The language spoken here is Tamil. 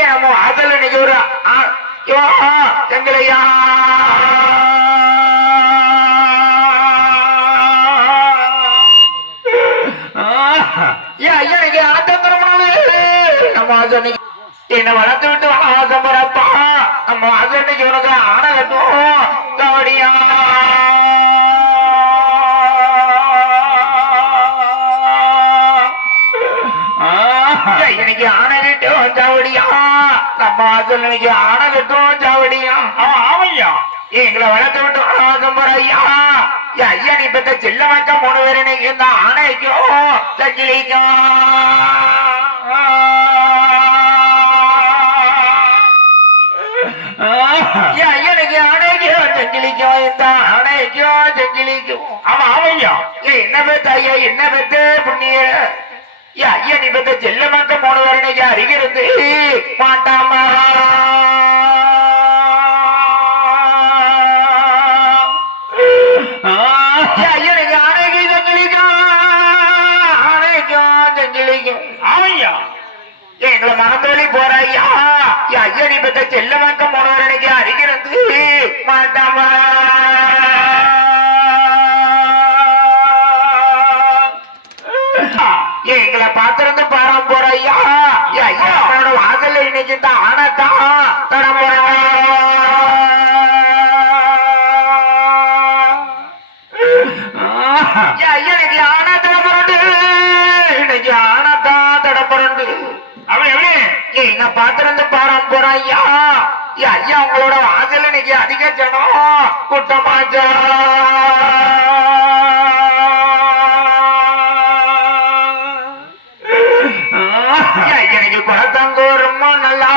ஐயா நம்ம அதில் இன்னைக்கு ஒரு ஆ- எங்களையா ஐயா நம்ம வளர்த்து விட்டு நம்ம உனக்கு ஆணை கட்டும் ஆணை கட்டும் அம்மா அது இன்னைக்கு ஆணை கட்டும் ஜாவடியா ஆமையா? எங்களை வளர்த்து விட்டு ஆசைப்பட ஐயா. ஐயா நீ பெற்ற செல்ல வைக்க மூணு பேர் இன்னைக்கு இந்த ஆணைக்கும் சங்கிலிக்கும் என்ன பெத்த ஐயா என்ன பெத்த புண்ணிய? ஐயா நீ செல்ல மக்க மூணு பேர் அறிகிறது அருகிருந்து மாட்ட எங்களை மனந்தோழி போற ஐயா. என் ஐயா நீ பெற்ற செல்ல மக்கம் போனவர் எனக்கு அறிகிறது மாட்டாமா எங்களை பார்த்திருந்து பாரம் போற ஐயா. ஐயா வாசல்ல இன்னைக்கு இந்த ஆனத்தான் இன்னைக்கு ஆனா தடப்புரண்டு இன்னைக்கு ஆனத்தான் தடப்புரண்டு அவன் எப்படி எங்க பாத்திரந்து பாரம் போற ஐயா ஐயா உங்களோட வாசல் இன்னைக்கு அதிக ஜனம் கூட்டமாச்சா எனக்கு ரொம்ப நல்லா